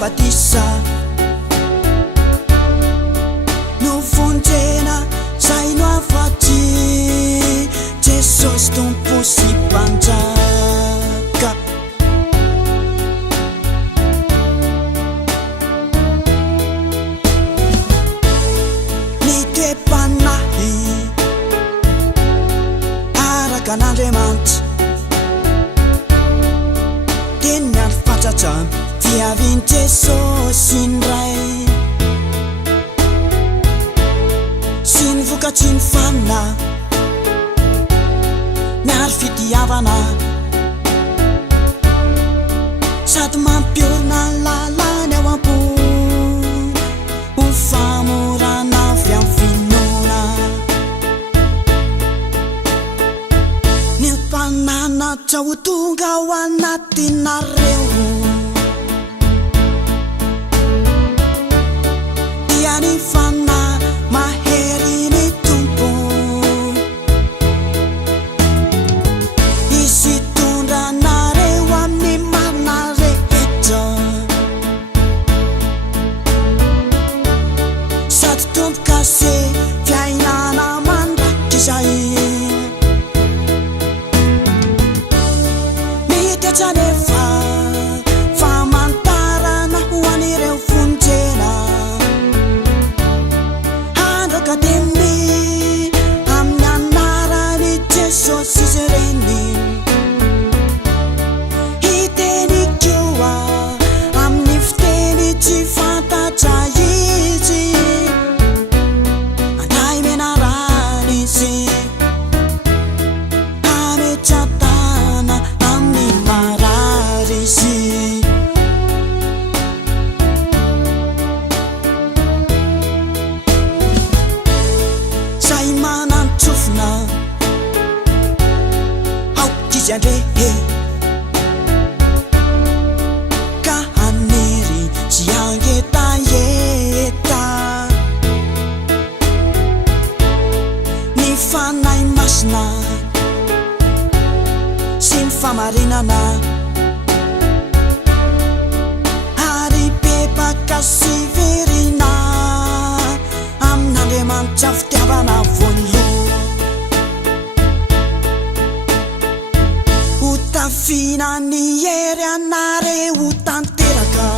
batisa no vonjena zay no afaty Jesosy tompo sy mpanjaka ny toe-panahy araka an'Andriamanitra teny miandry fantratrano viavin' Jesosy indray sy ny vokatsy ny fanina miary fitiavana sady mampiorina ny lalany ao am-pony ho famorana avy amin'ny finoana ny mpananatra ho tonga ao anatinareo dia ny fanahy mahery ny tompo izy tondranareo amin'ny marina rehetra sady tompoka se fiainana mandraky izay mitetra nefa famantarana ho an'ireo vonjena andrakademy amin'ny anarany Jesosy izy reny hiteny koa amin'ny fiteny tsy fantatra izy anay menarany izy ametratana amin'ny marary izy zay manantsofina aokizy andrehe ka haniry sy angetaeta ny fanahy masina sy ny famarinana ary pepaka sy verina amin'Andriamanitra fitiavana voalohany ho tafina ny hery anareo tanteraka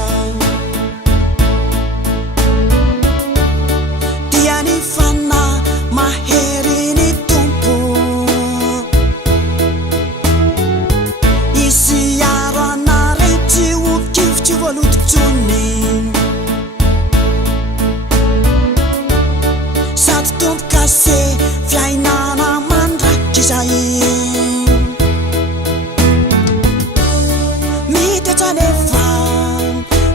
dia ny fanahy mahery ny tompo izy aro anareo tsy ho kivotry voalototsony sady tompoka se fiainana mandraky izay mitetra nefa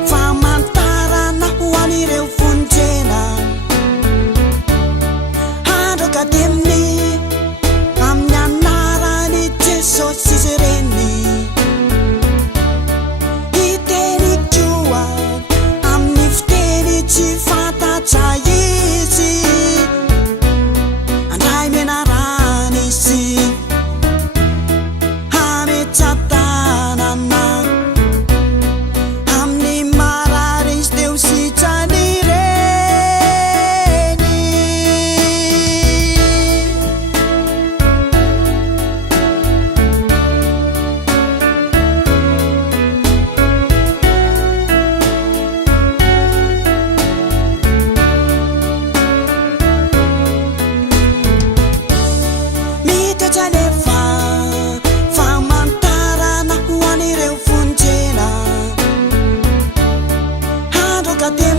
famantarana ho an'ireo vonjena andrakademy amin'ny anarany Jesosy izy reny hiteny koa amin'ny fiteny tsy fantatra izy andray menarany izy ametsatanana amin'ny marary izy teo sitrany reny mitetra nefa famantarana ho an'ireo vonjena andrakademy